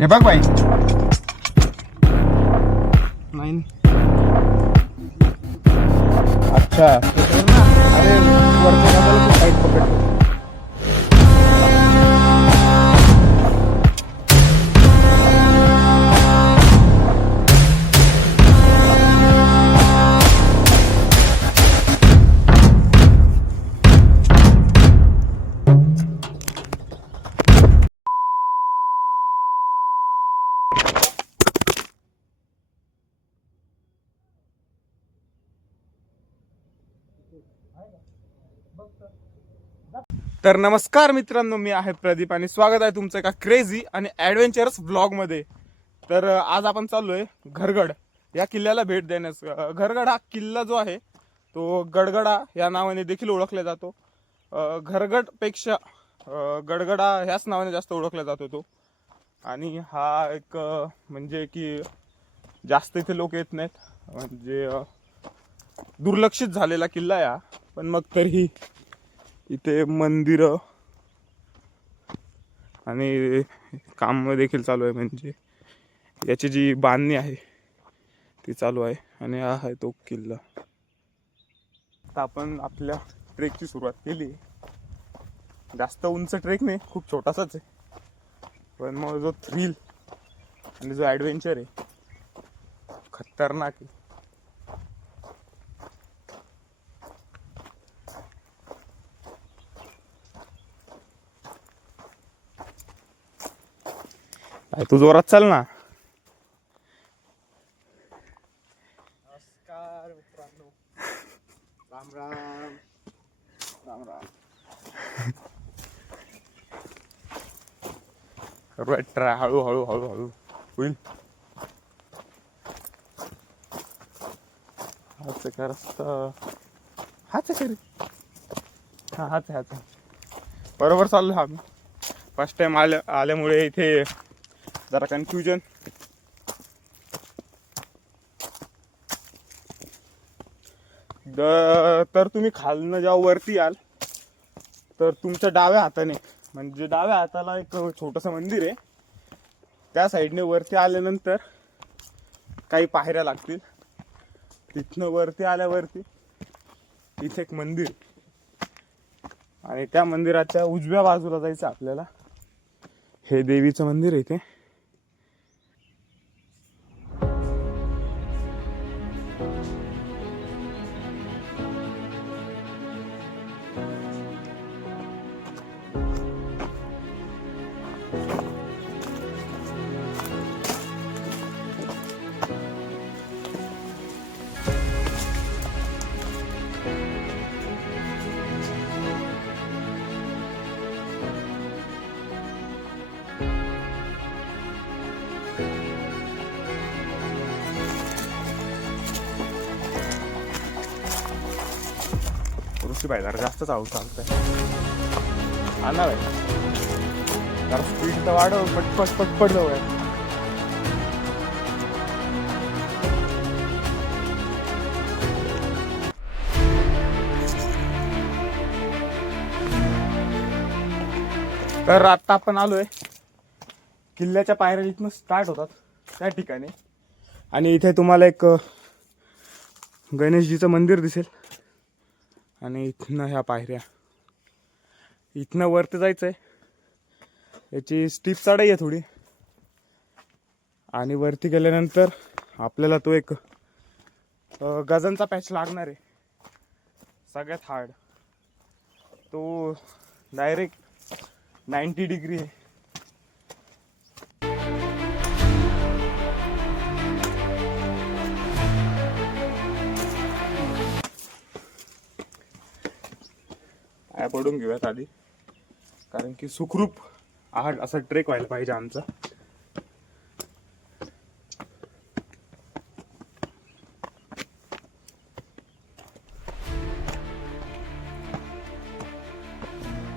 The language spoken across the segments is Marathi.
हे बघ बाई. नाही अच्छा अरे वरच्या बाजूला साईड पकडतो. तर नमस्कार मित्रांनो, मी आहे प्रदीप आणि स्वागत आहे तुमचं एका क्रेझी आणि ॲडव्हेंचरस ब्लॉगमध्ये. तर आज आपण चाललोय घरगड या किल्ल्याला भेट देण्यास. घरगड हा किल्ला जो आहे तो गडगडा या नावाने देखील ओळखला जातो. घरगडपेक्षा गडगडा ह्याच नावाने जास्त ओळखला जातो तो. आणि हा एक म्हणजे की जास्त इथे लोक येत नाहीत, म्हणजे दुर्लक्षित झालेला किल्ला आहे हा. पण मग तरीही इथे मंदिर आणि काम देखील चालू आहे, म्हणजे याची जी बांधणी आहे ती चालू आहे. आणि हा आहे तो किल्ला. आता आपण आपल्या ट्रेकची सुरुवात केली. जास्त उंच ट्रेक नाही, खूप छोटासाच आहे, पण मग जो थ्रिल आणि जो ॲडव्हेंचर आहे खतरनाक आहे. तू जोरात चाल ना. नमस्कार मित्रांनो, राम राम राम राम. ट्राय हळू हळू हळू हळू होईल. हाच का रस्ता, हाच आहे रे. हा हाच आहे. बरोबर चाललो आम्ही. फर्स्ट टाइम आल्यामुळे इथे जरा कन्फ्युजन. तर तुम्ही खालनं जेव्हा वरती याल तर तुमच्या डाव्या हाताने, म्हणजे डाव्या हाताला एक छोटंसं मंदिर आहे. त्या साईडने वरती आल्यानंतर काही पायऱ्या लागतील. तिथनं वरती आल्यावरती इथे एक मंदिर, आणि त्या मंदिराच्या उजव्या बाजूला जायचं आपल्याला. हे देवीचं मंदिर आहे इथे. ऋषी भाई जरा जास्तच आऊ चालतंय. हा ना भाई, जरा स्पीड तर वाढव. पटपट पटपट जाऊ आहे. तर आता आपण आलोय किल्ल्याच्या पायऱ्या इथनं स्टार्ट होतात त्या ठिकाणी. आणि इथे तुम्हाला एक गणेशजीचं मंदिर दिसेल. आणि इथनं ह्या पायऱ्या, इथनं वरती जायचं आहे. याची स्टीप चढाई आहे थोडी. आणि वरती गेल्यानंतर आपल्याला तो एक गजांचा पॅच लागणार आहे, सगळ्यात हार्ड. तो डायरेक्ट 90 डिग्री आहे. पाय पडून घेऊयात आधी, कारण की सुखरूप असा ट्रेक व्हायला पाहिजे आमचा.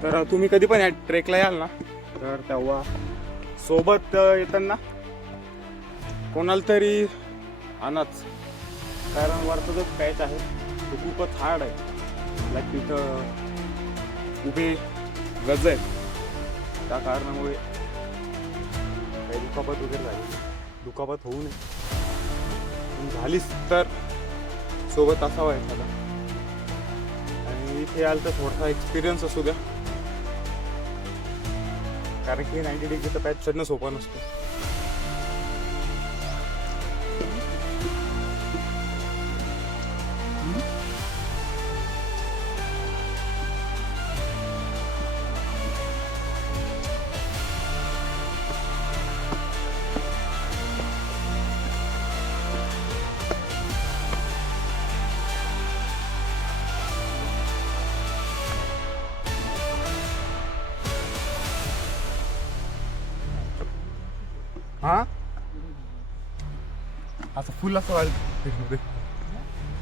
तर तुम्ही कधी पण या ट्रेकला याल ना, तर तेव्हा सोबत येताना कोणाला तरी आणाच, कारण वरचा जो पॅच आहे तो खूपच हार्ड आहे. लाईक तिथं उभे गज आहेत, त्या कारणामुळे काही दुखापत वगैरे झाली, दुखापत होऊ नये, पण झालीच तर सोबत असावा एखादा. आणि इथे याल तर थोडासा एक्सपिरियन्स असू द्या, कारण की 90 डिग्रीचा पॅच चढणं सोपं नसतं. हा असं फुल असं वाटत,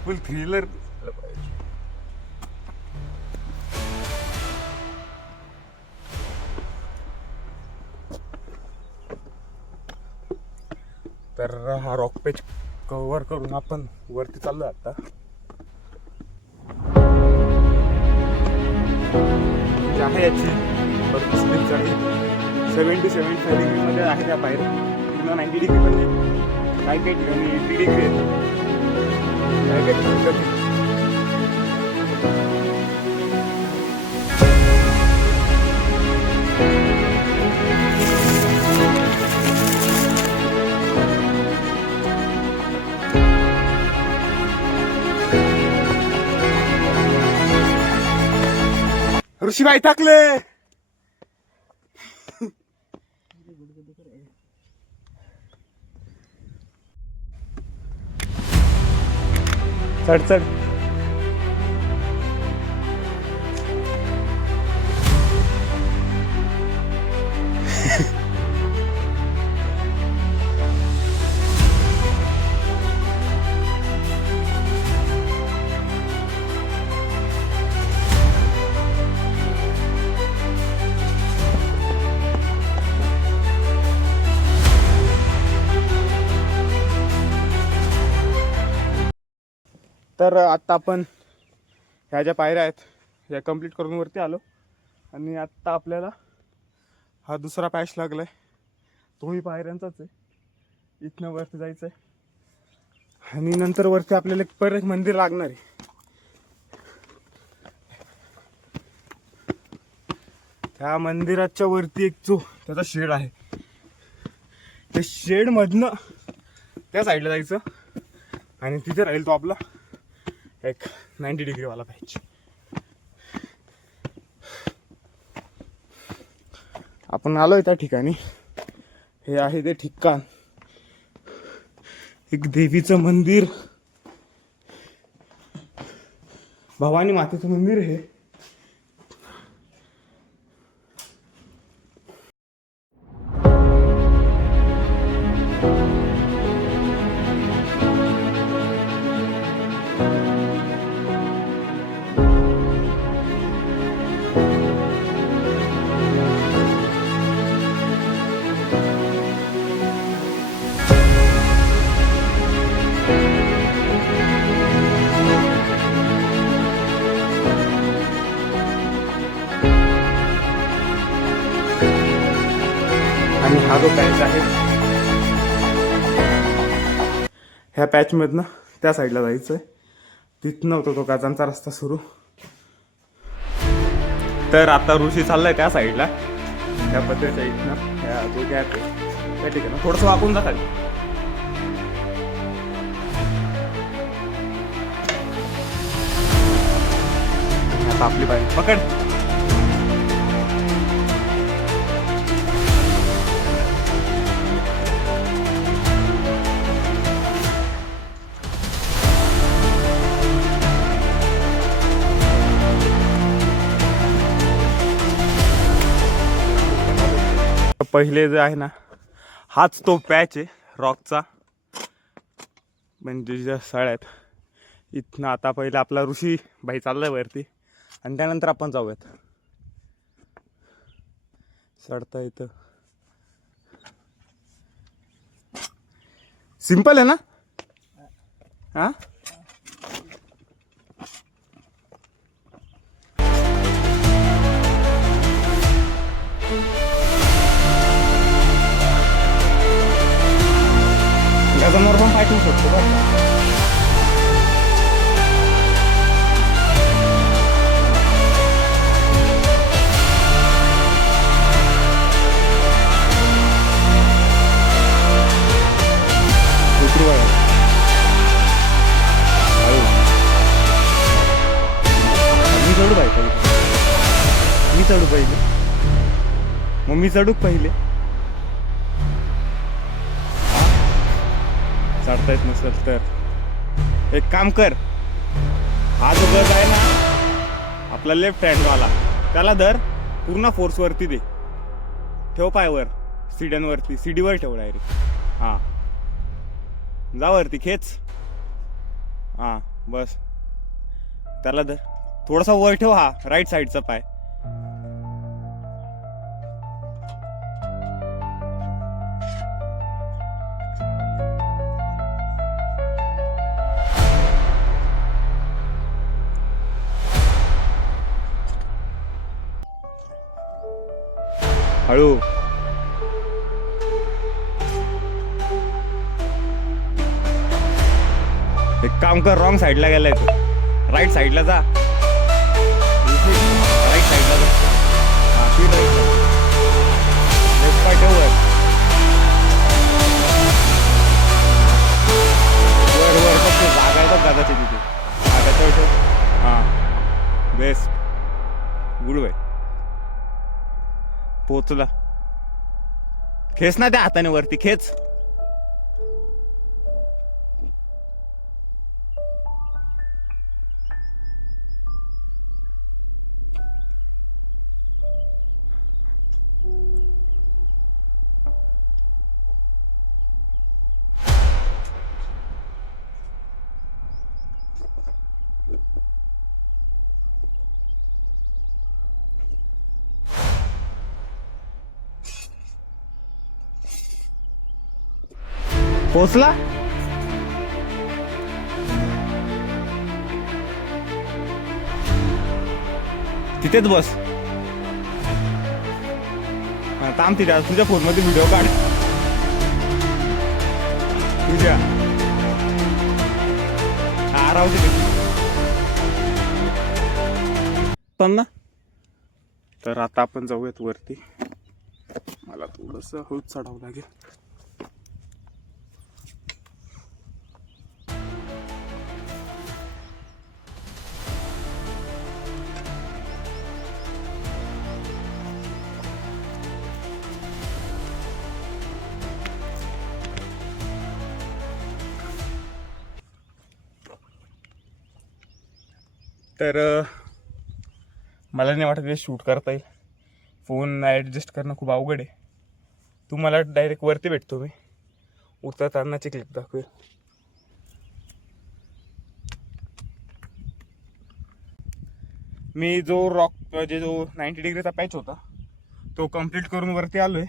फुल थ्रिलर. तर हा रॉक पेज कव्हर करून आपण वरती चाललोय आता. जी आहे याची भरपूर स्लिप चढी 70-75 डिग्रीमध्ये आहे त्या पायऱ्या. पुन्हा 90 डिग्री पण काही काही ठिकाणी 80 डिग्री येतं, काही काही ठिकाणी कमी. ऋषीबाई टाकले. चढ चढ. तर आत्ता आपण ह्या ज्या पायऱ्या आहेत ह्या कंप्लीट करून वरती आलो. आणि आत्ता आपल्याला हा दुसरा पॅच लागलाय, तोही पायऱ्यांचाच आहे. इथनं वरती जायचं आहे आणि नंतर वरती आपल्याला परत एक मंदिर लागणार आहे. त्या मंदिराच्या वरती एक जो त्याचा शेड आहे, त्या शेडमधनं त्या साईडला जायचं आणि तिथे राहील तो आपला एक 90 डिग्रीवाला पॅच. आपण आलोय त्या ठिकाणी. हे आहे ते ठिकाण, एक देवीचं मंदिर, भवानी मातेचं मंदिर आहे. आणि हा जो पॅच आहे, ह्या पॅचमधनं त्या साईडला जायचं आहे. तिथनं होतो तो गाजांचा रस्ता सुरू. तर आता ऋषी चाललाय त्या साईडला, त्या पद्धतीच्या इथनं ह्या जो गॅप आहे त्या ठिकाणी थोडंसं वाकून जा खाली. आता आपली पाय पकड. पहिले जे आहे ना, हाच तो पॅच आहे रॉकचा, म्हणजे ज्या सळ्यात. इथनं आता पहिले आपला ऋषी भाई चाललाय वरती आणि त्यानंतर आपण जाऊयात. चढता येतं, सिंपल आहे ना. हा वजनवर पण पाय ठेवू शकतो बरं का. उतरू बघा. हळू. मी चढू पाहिजे. मी चढू पहिले. मग मी चढू पहिले. चढता येत नसेल तर एक काम कर. हा जो गज आहे ना आपला लेफ्ट हँड वाला, त्याला धर, पूर्ण फोर्स वरती दे. ठेव पायवर, सीड्यांवरती, सीडीवर ठेव डायरेक्ट. हां, जा वरती, खेच. हां बस, त्याला धर, थोडासा वर ठेव. हा राईट साईडचा पाय. हळू. एक काम कर, रॉंग साईडला गेलाय तू. राईट साईडला जा. राईट साईडला जा. हा ती राईट साईड. लेफ्ट पाय ठेव वर. वर वर फक्त जागा आहे बघ गादाची तिथे. हा त्याच्यावर ठेव. हा बेस्ट, गुड बाय. पोचला. खेच ना त्या हाताने वरती, खेच. पोचला. तिथेच बस. थांब तिथे, तुझ्या फोन मध्ये व्हिडिओ काढ. तुझ्या राहू ना. तर आता आपण जाऊयात वरती. मला थोडस हळूच चढावं लागेल. तर मला नाही वाटत हे शूट करता येईल. फोन ॲडजस्ट करणं खूप अवघड आहे. तुम्हाला डायरेक्ट वरती भेटतो मी. उतरतानाची क्लिप दाखवेल. मी जो रॉक म्हणजे जो 90 डिग्रीचा पॅच होता तो कंप्लीट करून वरती आलोय.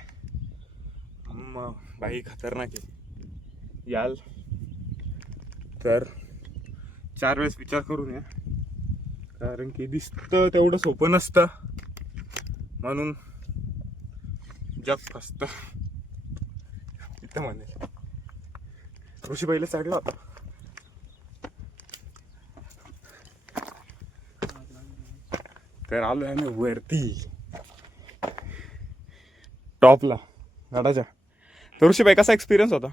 मग बाई खतरनाक आहे. याल तर 4 वेळेस विचार करून या, कारण की दिसतं तेवढं सोपं नसतं, म्हणून जग फसतं इथं म्हणेल. ऋषी पहिले चढला होता. तर आलोय आम्ही वरती टॉपला गडाच्या. तर ऋषीभाई कसा एक्सपिरियन्स होता?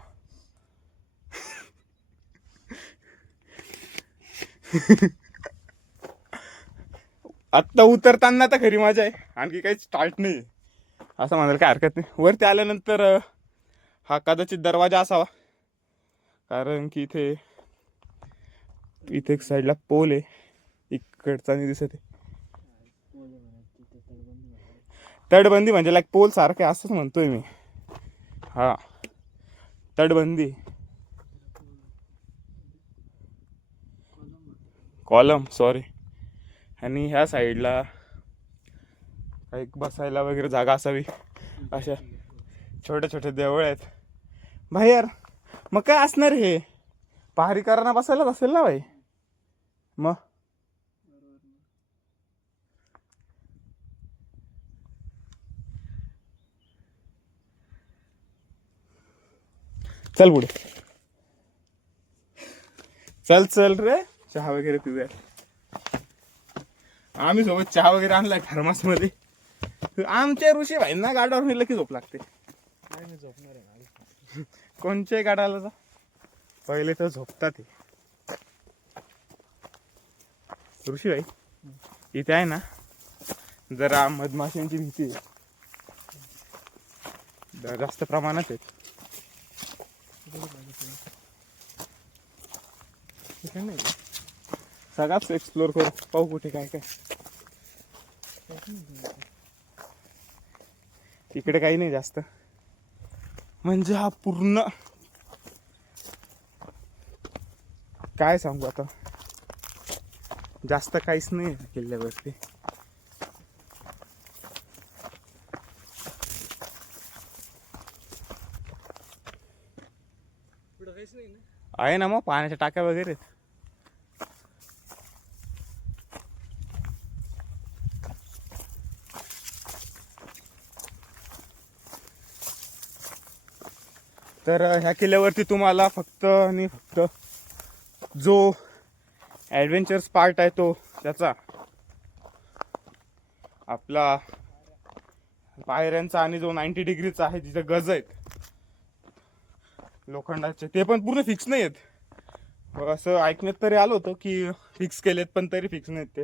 आत्ता उतरताना तर खरी मजा आहे, आणखी काही स्टार्ट नाही असं म्हणायला काय हरकत नाही. वरती आल्यानंतर हा कदाचित दरवाजा असावा, कारण की इथे एक साईडला पोल आहे, इकडचा नाही दिसत आहे. तटबंदी म्हणजे लाईक पोल सारखे असंच म्हणतोय मी. हा तटबंदी, कॉलम सॉरी. आणि ह्या साईडला एक बसायला वगैरे जागा असावी. अशा छोटे छोटे देवळ आहेत बाहेर. मग काय असणार हे, पहारीकरांना बसायलाच असेल ना भाई. मग चल पुढे. चल चल रे, चहा वगैरे पिऊया. आम्ही सोबत चहा वगैरे आणलाय थर्मास मध्ये. आमच्या ऋषी भाईंना गाडावर नेलं की झोप लागते. नाही मी झोपणार आहे माझी. कोणच्याही गाडाला जा, पहिले तर झोपतात ते. ऋषी भाई इथे आहे ना जरा मधमाशांची भीती आहे. जास्त प्रमाणात आहेत. इथे नाही सगळाच एक्सप्लोर करू, पाहू कुठे काय काय. इकडे काही नाही जास्त, म्हणजे हा पूर्ण काय सांगू आता, जास्त काहीच नाही किल्ल्यावरती. पुढं काहीच नाही ना. आहे ना मग पाण्याच्या टाक्या वगैरे. तर ह्या किल्ल्यावरती तुम्हाला फक्त आणि फक्त जो ॲडव्हेंचर्स पार्ट आहे तो त्याचा आपला पायऱ्यांचा आणि जो 90 डिग्रीचा आहे जिथे गज आहेत लोखंडाचे, ते पण पूर्ण फिक्स नाही आहेत. असं ऐकण्यात तरी आलं होतं की फिक्स केलेत, पण तरी फिक्स नाहीत, ते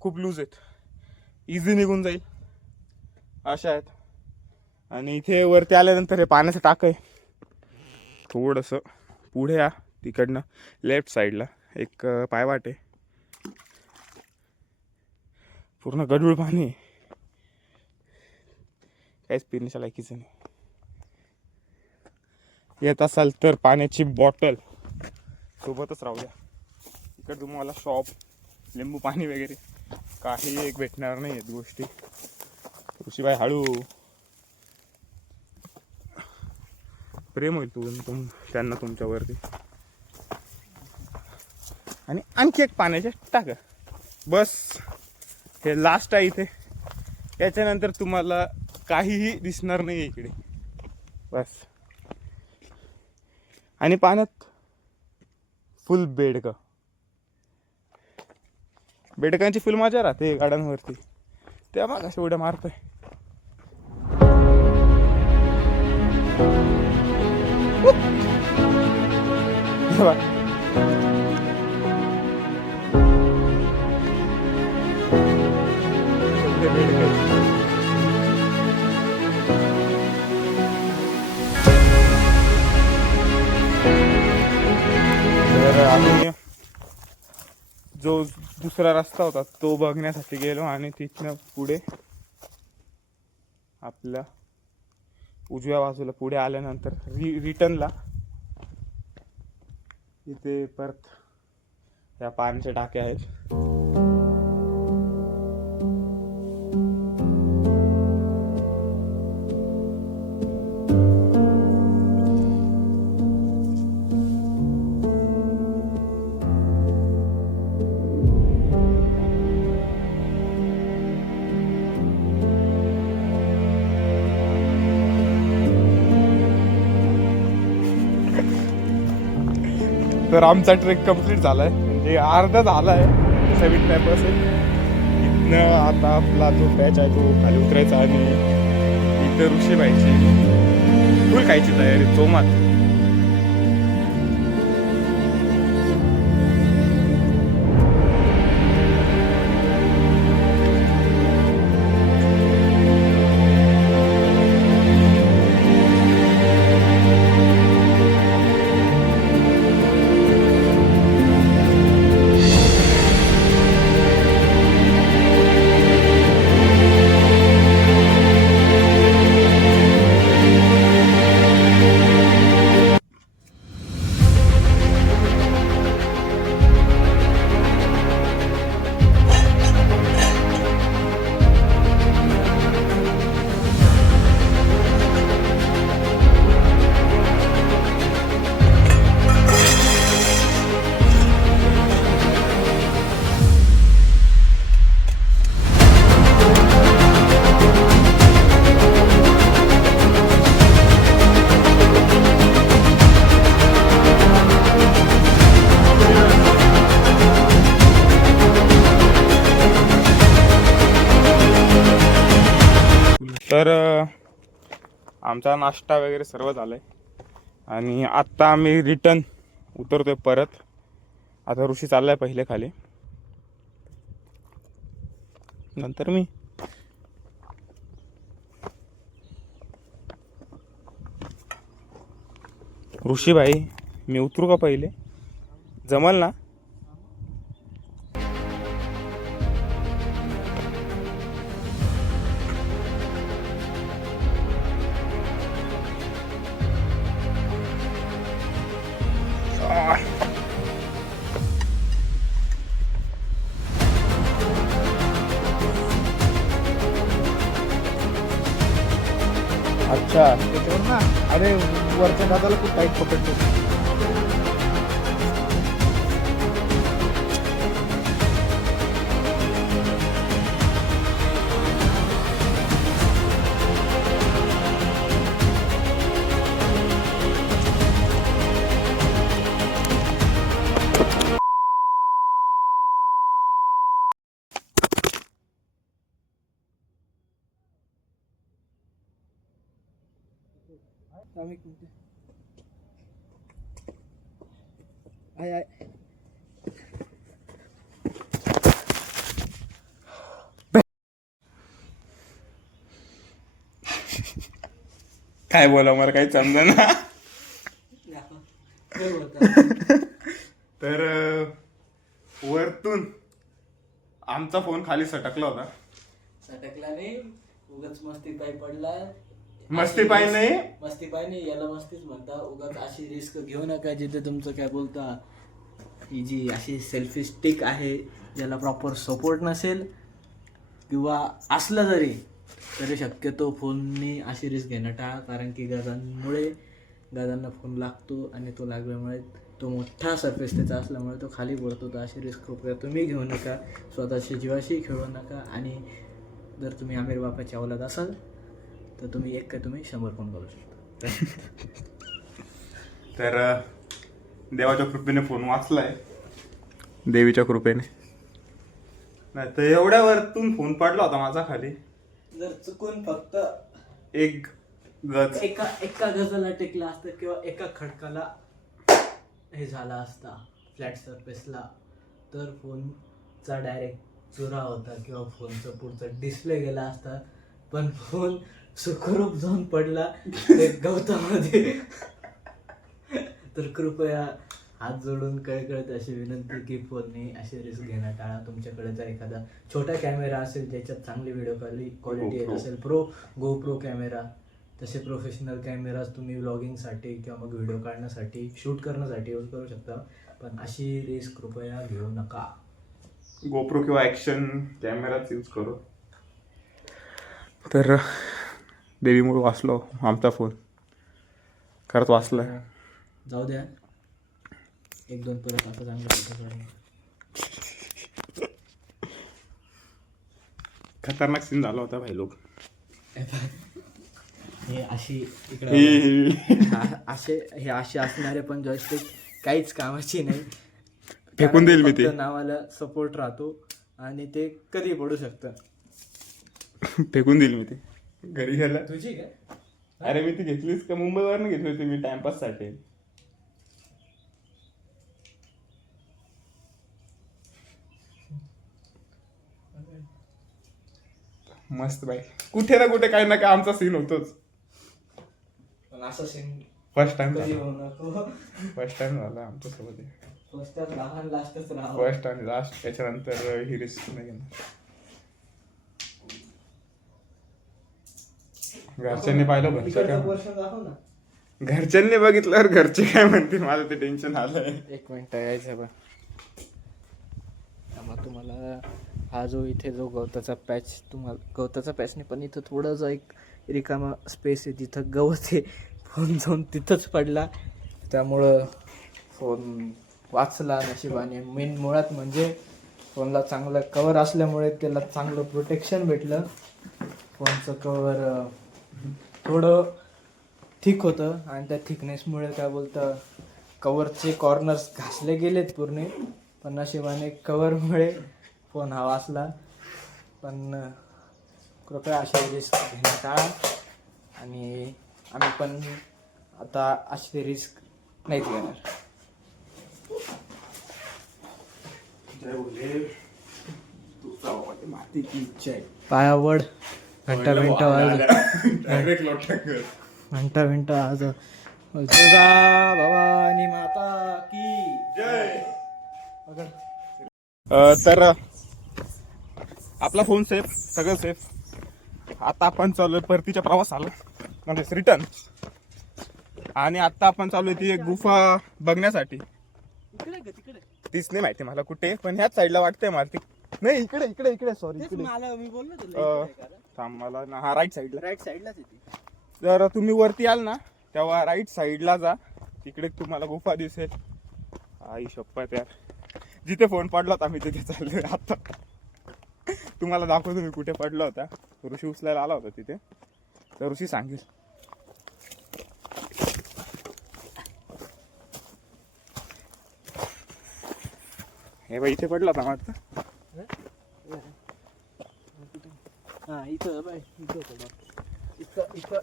खूप लूज आहेत, इझी निघून जाईल अशा आहेत. आणि इथे वरती आल्यानंतर हे पाण्याचं टाक आहे. थोडंसं पुढे या, तिकडनं लेफ्ट साईडला एक पायवाट आहे, पूर्ण गढूळ पाणी आहे, काहीच पिण्याच्या लायकीचं नाही. येत असाल तर पाण्याची बॉटल सोबतच राहू द्या. इकडे तुम्हाला शॉप, लिंबू पाणी वगैरे काही एक भेटणार नाही आहेत गोष्टी. ऋषीबाई हळू, प्रेम होईल त्यांना तुमच्यावरती. आणि आणखी एक पाण्याचे टाक, बस हे लास्ट आहे इथे. याच्यानंतर तुम्हाला काहीही दिसणार नाही इकडे, बस. आणि पाण्यात फुल बेडकं, बेडकांची फुल मजा राहते गाड्यांवरती. त्या मग अशा उड्या मारतोय. तर आम्ही जो दुसरा रस्ता होता तो बघण्यासाठी गेलो आणि तिथनं पुढे आपल्या उजव्या बाजूला पुढे आल्यानंतर रिटर्नला इथे परत या पाण्याच्या टाक्या आहेत. तर आमचा ट्रेक कंप्लीट झालाय, म्हणजे अर्धा झालाय 75%. इथनं आता आपला जो पॅच आहे तो खाली उतरायचा आणि इथं ऋषीबाईची फुल खायची तयारी चोमात. आमचा नाश्ता वगैरे सर्व झालाय आणि आत्ता आम्ही रिटर्न उतरतोय परत. आता ऋषी चाललाय पहिले खाली, नंतर मी. ऋषी भाई, मी उतरू का पहिले? जमल ना? अच्छा, त्याच्यावर ना अरे वरच्या दादाला खूप टाईट पकडतो. आय आय काय बोला, मला काही समजा ना. तर वरतून आमचा फोन खाली सटकला होता. सटकला नाही, उगाच मस्ती पायी पडला. मस्ती पायी नाही, मस्ती पायी नाही, याला मस्तीच म्हणता. उगाच अशी रिस्क घेऊ नका जिथे तुमचं काय बोलता, ही जी अशी सेल्फी स्टिक आहे ज्याला प्रॉपर सपोर्ट नसेल किंवा असला तरी शक्यतो फोनने अशी रिस्क घेणं टाळा. कारण की गाजांना फोन लागतो आणि तो लागल्यामुळे तो मोठा सरफेस त्याचा असल्यामुळे तो खाली पडतो. तर अशी रिस्क कृपया तुम्ही घेऊ नका, स्वतःच्या जीवाशी खेळू नका. आणि जर तुम्ही आमिर बापाची औलाद असाल तर तुम्ही 100 फोन करू शकता. तर देवाच्या कृपेने फोन वाचलाय, देवीच्या कृपेने. नाही तर एवढ्या वरतून फोन पडला होता माझा खाली. जर चुकून फक्त एक गज एका गजाला टेकला असतं किंवा एका खडकाला हे झाला असता फ्लॅट सरफेसला, तर फोनचा डायरेक्ट चुरा होता किंवा फोनचा पुढचा डिस्प्ले गेला असता. पण फोन सुखरूप जाऊन पडला ते गवतामध्ये. तर कृपया हात जोडून कळकळत अशी विनंती की फोनने अशी रिस्क घेणं टाळा. तुमच्याकडे जर एखादा छोटा कॅमेरा असेल ज्याच्यात चांगली व्हिडिओ क्वालिटी येत असेल, GoPro कॅमेरा, तसे प्रोफेशनल कॅमेराज तुम्ही व्लॉगिंगसाठी किंवा मग व्हिडिओ काढण्यासाठी, शूट करण्यासाठी यूज करू शकता. पण अशी रिस्क कृपया घेऊ नका. GoPro किंवा ॲक्शन कॅमेराच यूज करू. तर देवीमुळे वाचलो आमचा फोन, खरंच वाचला. जाऊ द्या, 1-2 परत आता चांगलं फोटो काढून. खतरनाक सीन झाला होता भाई लोक. हे अशी हे असे असणारे पण जॉयस्टिक काहीच कामाची नाही. फेकून देईल मी ते. फक्त नावाला सपोर्ट राहतो आणि ते कधी पडू शकतं. फेकून देईल मी ते घरी गेला. तुझी काय? अरे मी ती घेतलीस का? मुंबईवरनं घेतली होती मी टाइमपास साठी. मस्त बाई, कुठे ना कुठे काही ना काही आमचा सीन होतोच. पण असं सीन फर्स्ट टाइम कधी होऊ नको. फर्स्ट टाइम झाला आमच्या सोबत. फर्स्ट टाइम लहान लास्टच राहा. फर्स्ट आणि लास्ट, त्याच्यानंतर ही रिस्क नाही घेणार. घरच्यांनी पाहिलं, घरच्यांनी बघितल्यावर घरचे काय म्हणते, माझं ते टेन्शन आलंय. 1 मिनिट यायचं बा. मग तुम्हाला हा जो इथे जो गवताचा पॅच, गवताचा पॅच नाही पण इथं थोडं जो एक रिकामा स्पेस आहे तिथं गवत आहे. फोन जाऊन तिथंच पडला, त्यामुळं फोन वाचला नशिबाने. मेन मुळात म्हणजे फोनला चांगलं कवर असल्यामुळे त्याला चांगलं प्रोटेक्शन भेटलं. फोनचं कवर थोडं थिक होतं आणि त्या थिकनेसमुळे काय बोलतं, कवरचे कॉर्नर्स घासले गेलेत पूर्ण. पण नशिबाने कवरमुळे फोन हा वाचला. पण कृपया अशा रिस्क घेणं टाळा आणि आम्ही पण आता अशी रिस्क नाहीच घेणार. मातीची इच्छा आहे. पायावड घंटा आज डायरेक्ट लोट टाकलं. घंटा आज तुळजा भवानी माता की जय. तर आपला फोन सेफ, सगळं सेफ. आता आपण चालूय परतीच्या प्रवासाला, म्हणजे रिटर्न. आणि आता आपण चालूय ती एक गुफा बघण्यासाठी. तीच नाही माहिती मला कुठे, पण ह्याच साईडला वाटतंय मला ती. नाही, इकडे इकडे इकडे सॉरी इकडे. मी बोललो तुला थांब मला ना, हा राईट साईडला. राईट साईडलाच येते. जर तुम्ही वरती आल ना तेव्हा राईट साईडला जा, तिकडे तुम्हाला गुफा दिसेल. आई शपथ यार, जिथे फोन पडला होता मी तिथे चाललोय आता. तुम्हाला दाखवतो मी कुठे पडला होता. ऋषी उचलायला आला होता तिथे, तर ऋषी सांगेल. हे बाई इथे पडला होता वाटतं. हा इथं बाय, इथं होतं बघ. इथं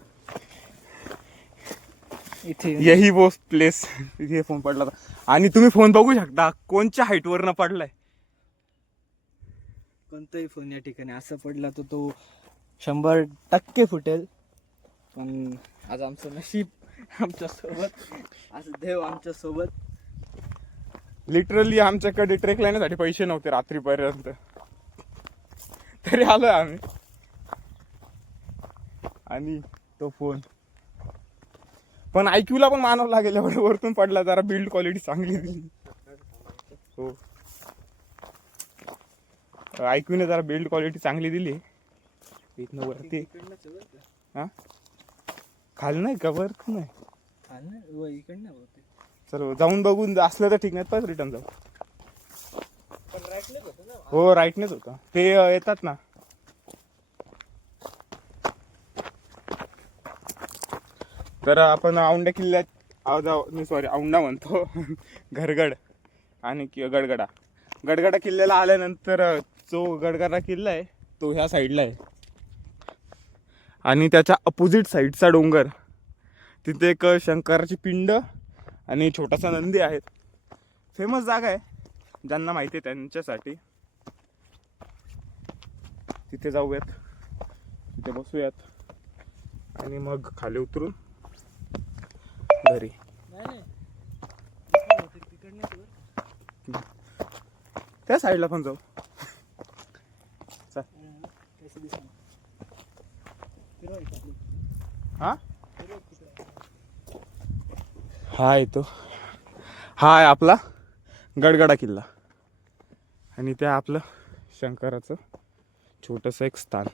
इथे यही वो प्लेस, तिथे फोन पडला होता. आणि तुम्ही फोन बघू शकता कोणच्या हाईट वरनं पडलाय. कोणताही फोन या ठिकाणी असं पडला तर तो 100% फुटेल. पण आज आमचं नशीब आमच्या सोबत, आज देव आमच्या सोबत. लिटरली आमच्याकडे ट्रेक लावण्यासाठी पैसे नव्हते रात्रीपर्यंत, तरी आलोय आम्ही. आणि तो फोन पण IQ ला पण मानावं लागेल, एवढं वरतून पडला. जरा बिल्ड क्वालिटी चांगली दिली. हो, IQ ने जरा बिल्ड क्वालिटी चांगली दिली. इथनं वरती हा खाली नाही का, वरती नाही. चलो जाऊन बघून असलं तर ठीक, नाही पण रिटर्न जाऊ. हो राईटनेच होतं ते. येतात ना. तर आपण औंढा किल्ल्यात सॉरी औंढा म्हणतो घरगड आणि गडगडा किल्ल्याला आल्यानंतर जो गडगडा किल्ला आहे तो ह्या साईडला आहे. आणि त्याच्या अपोजिट साईडचा डोंगर, तिथे एक शंकराची पिंड आणि छोटासा नंदी आहेत. फेमस जागा आहे, ज्यांना माहिती आहे त्यांच्यासाठी. तिथे जाऊयात, तिथे बसूयात आणि मग खाली उतरून घरी. त्या साईडला पण जाऊ. हा हा येतो. हा आहे आपला गडगडा किल्ला आणि ते आपलं शंकराचं छोटंसं एक स्थान.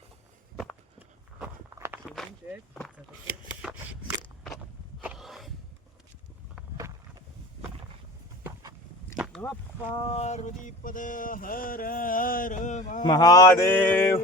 पार्वतीपद हर हर महादेव.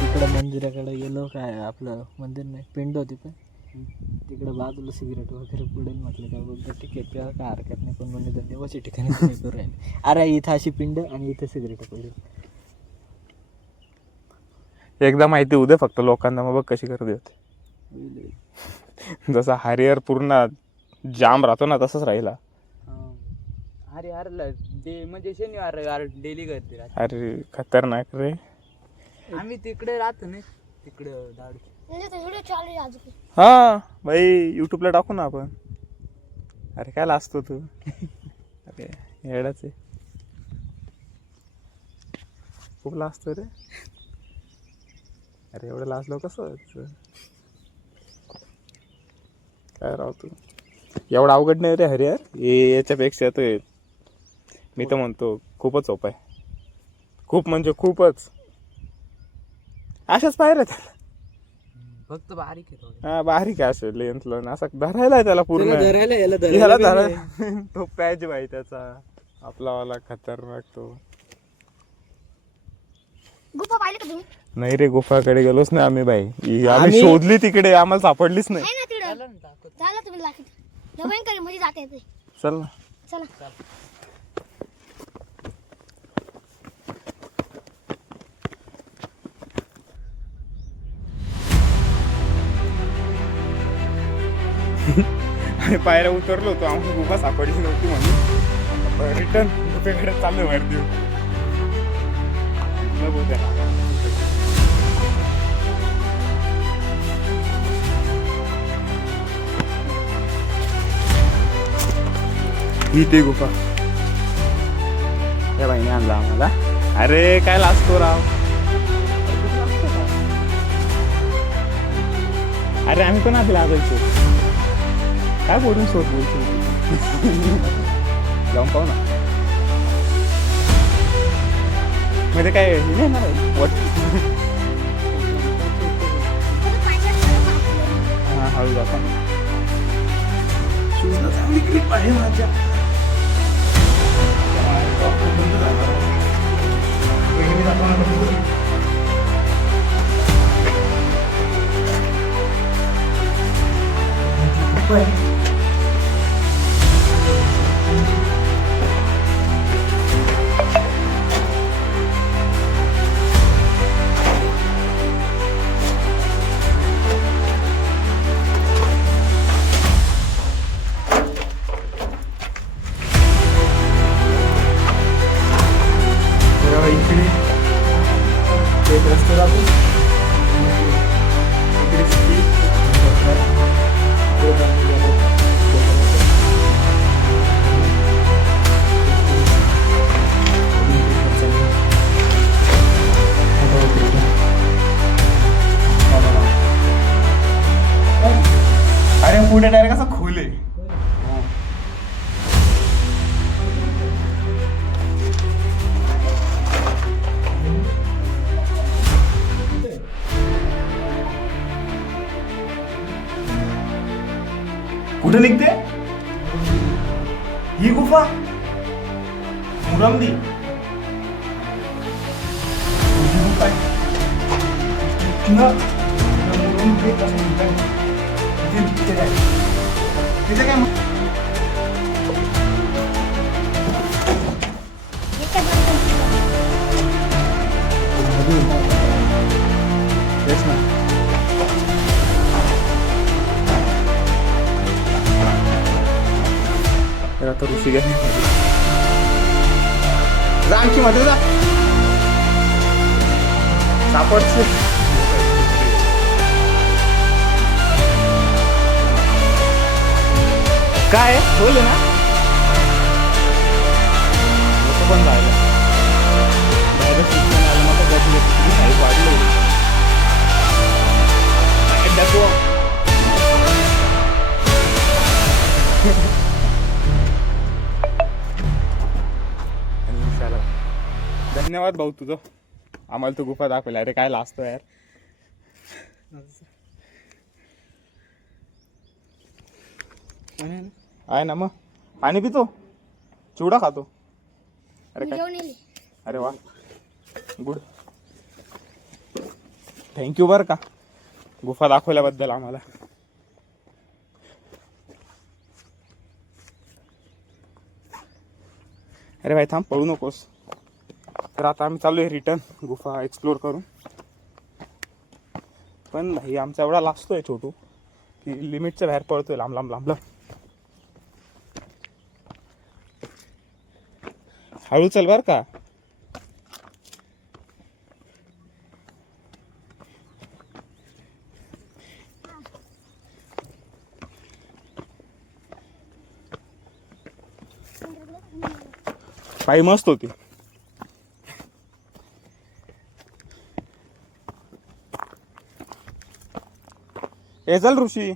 तिकडं मंदिराकडे गेलो, काय आपलं मंदिर नाही, पिंड होती पण तिकडे बाजूला सिगरेट वगैरे पुढे म्हटलं काय बोलतो, ठीक आहे तेव्हा काय हरकत नाही. पण म्हणजे तर देवाच्या ठिकाणी कोणी करू राहिले. अरे इथं अशी पिंड आणि इथं सिगरेट पडली. एकदा माहिती होऊ दे फक्त लोकांना, मग बघ कशी गर्दी होते. जसा हरिहर पूर्ण जाम राहतो ना तसंच राहिला. अरे अरे म्हणजे शनिवार डेली गर्दी राहते. अरे खतरनाक रे. आम्ही तिकडे राहतो ना, तिकडं दारू. हा भाई युट्यूबला टाकू ना आपण. अरे काय लाजतो तू. अरे येडाच आहे, खूप लाजतो रे. अरे एवढं लाजलो कसं व्हायचं? काय राव तू, एवढं अवघड नाही रे हरिहर. याच्यापेक्षा तर मी तर म्हणतो खूपच सोपं आहे. खूप म्हणजे खूपच. अशाच पायऱ्या त्याला, फक्त बारीक आहे थोडं. हा बारीक आहे असेल लेंथला, असं धरायला आहे त्याला पूर्ण. याला ह्याला धरायला तो पॅच भाई त्याचा आपला वाला खतरनाक तो. गुफा पाहिली का तुम्ही? नाही रे, गुफाकडे गेलोच नाही आम्ही बाई. आम्ही आम्ही- शोधली तिकडे, आम्हाला सापडलीच नाही. आहे ना तिकडं. चला तुम्ही दाखवते. भयंकर मध्ये जाता येते. चल ना. चला. आणि पायऱ्या उतरलो होतो, आम्हाला गुफा सापडलीच नव्हती म्हणून रिटर्न गुफेकडे चाललो वरती. ही ते गुफा त्या बाईने आणला आम्हाला. अरे काय लाजतो राव. अरे आम्ही पण आधी लागायचो. काय बोलून शोध बोलतो. जाऊन पाहू ना. मध्ये काय हे नाही ना हा हळू जाता. चांगली क्लिप आहे माझ्या. इकडे एक रस्ता जातो. इकडे अरे पुढे डायरेक्ट असं खोल आहे. कुठे निघते ही गुफा? मुरंबी गुफा आहे. तिथे काय तेच ना. आता ऋषी घ्या जा आणखी मध्ये जा. सापडचे काय बोल ना. पण जायला डायरेक्ट आलं मग साईज वाढलं. धन्यवाद भाऊ तुझं, आम्हाला तू गुफा दाखवली. अरे काय लाजतो यार. आहे ना मग पाणी पितो, चिवडा खातो. अरे काय, जेवण येईल. अरे वा गुड. थँक्यू बरं का गुफा दाखवल्याबद्दल आम्हाला. अरे भाई थांब, पळू नकोस. तर आता आम्ही चालू आहे रिटर्न गुफा एक्सप्लोर करून. पण भाई आमचा एवढा लाजतोय छोटू की लिमिटच्या बाहेर पळतोय, लांब लांब लांब लांब. हळू चल बर का. पायी मस्त होती. ए चल ऋषी.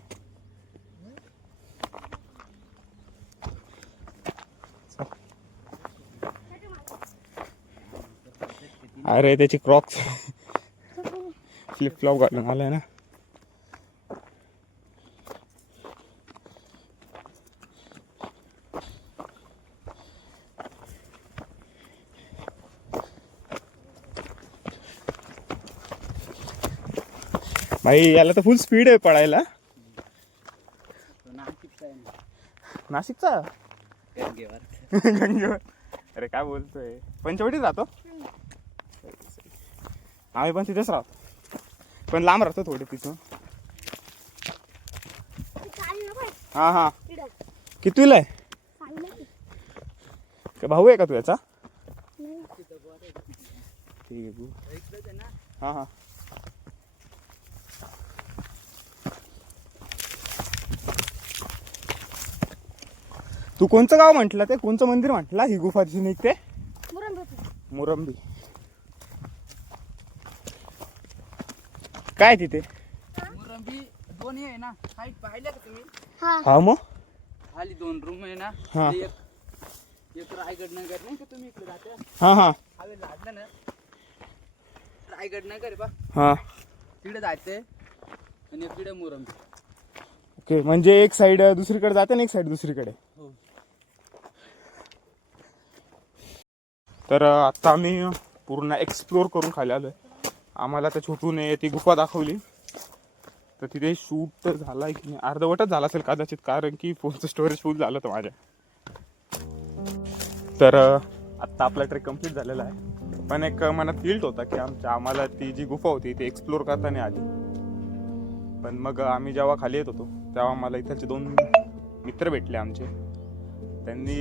अरे त्याची क्रॉक्स फ्लिप फ्लॉप घालून आलाय ना. भाई याला तर फुल स्पीड आहे पळायला. नाशिकचा गंगेवर. अरे काय बोलतोय, पंचवटीत राहतो. आम्ही पण तिथेच राहतो, पण लांब राहतो थोडे तिथून. हा हा. कितवीला आहे? का भाऊ आहे का तू याचा? ठीक आहे. हा हा. तू कोणचं गाव म्हटलं, ते कोणचं मंदिर म्हटलं ही गुफा जी निघते? मुरंबी. काय तिथे? मुरंबी दोन्ही आहे ना, हाईट पाहिलं का तुम्ही? हा मग खाली 2 रूम आहे ना. हा. एक रायगड नगर नाही का, तुम्ही इकडे राहता हा हा हवे लागलं ना, रायगड नगर आहे बा, हा. तिकडे जायचंय आणि इकडे मुरंबी. ओके, म्हणजे एक साइड दुसरीकडे जाते आणि एक साइड दुसरीकडे. हो. तर आता आम्ही पूर्ण एक्सप्लोर करून खाली आलोय. आम्हाला त्या छोटूने ती गुफा दाखवली, तर तिथे शूट झाला की नाही अर्धवटच झाला असेल कदाचित, कारण की फोनचं स्टोरेज फुल झालं होतं माझ्या. तर आत्ता आपला ट्रेक कम्प्लीट झालेला आहे, पण एक मनात गिल्ट होता की आम्हाला ती जी गुफा होती ती एक्सप्लोर करता नाही आली. पण मग आम्ही जेव्हा खाली येत होतो तेव्हा मला इथलचे 2 मित्र भेटले आमचे. त्यांनी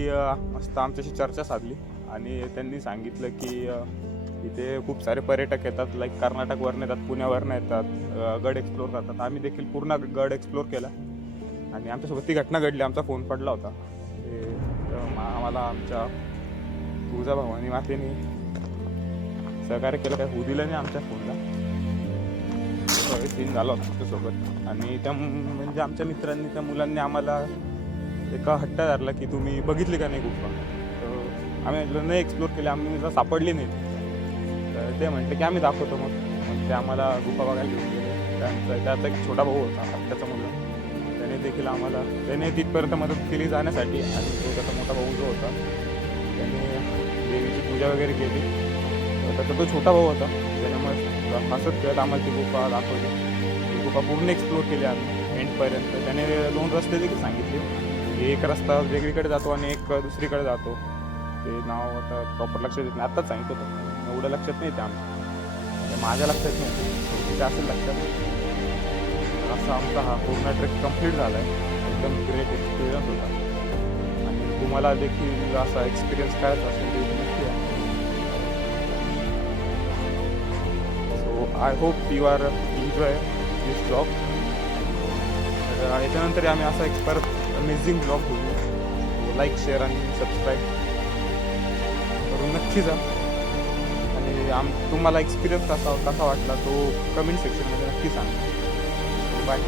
मस्त आमच्याशी चर्चा साधली आणि त्यांनी सांगितलं की इथे खूप सारे पर्यटक येतात, लाईक कर्नाटकवरून येतात, पुण्यावरून येतात, गड एक्सप्लोर करतात. आम्ही देखील पूर्ण गड एक्सप्लोर केला आणि आमच्यासोबत ती घटना घडली. आमचा फोन पडला होता. आम्हाला आमच्या तुझ्या भावानी मातेने सहकार्य केलं, काय होऊ दिलं नाही आमच्या फोनला. सीन झाला होता आमच्यासोबत. आणि त्या म्हणजे आमच्या मित्रांनी, त्या मुलांनी आम्हाला एका हट्टा धरला की तुम्ही बघितली का नाही गुफा. तर आम्ही म्हटलं नाही एक्सप्लोर केली, आम्ही सापडली नाही. तर ते म्हटले की आम्ही दाखवतो. मग ते आम्हाला गुफा बघायला घेऊन गेले. त्याचा एक छोटा भाऊ होता, हट्टाचा मुलगा, त्याने तिथपर्यंत मदत केली जाण्यासाठी. आणि तो त्याचा मोठा भाऊ जो होता त्याने देवीची पूजा वगैरे केली. त्याचा तो छोटा भाऊ होता, त्याने मग हसत खेळत आम्हाला ती गुफा दाखवली. ती गुफा पूर्ण एक्सप्लोर केली आम्ही एंडपर्यंत. त्याने 2 रस्ते देखील सांगितले, एक रस्ता वेगळीकडे जातो आणि एक दुसरीकडे जातो. ते नाव आता प्रॉपर लक्षात येत नाही, आत्ताच सांगितलं होतं, एवढं लक्षात नाही ते आमचं, माझ्या लक्षात नाही, ते असेल लक्षात. असा आमचा हा पूर्ण ट्रेक कम्प्लीट झाला आहे. एकदम ग्रेट एक्सपिरियन्स होता. आणि तुम्हाला देखील असा एक्सपिरियन्स करायचा असेल तर नक्की आहे. So I hope you are enjoy this blog. तर याच्यानंतर आम्ही असा एक परत अमेझिंग ब्लॉग बघू. लाईक, शेअर आणि सबस्क्राईब करून नक्की जा. आणि तुम्हाला एक्सपिरियन्स कसा वाटला तो कमेंट सेक्शनमध्ये नक्की सांगा. बाय.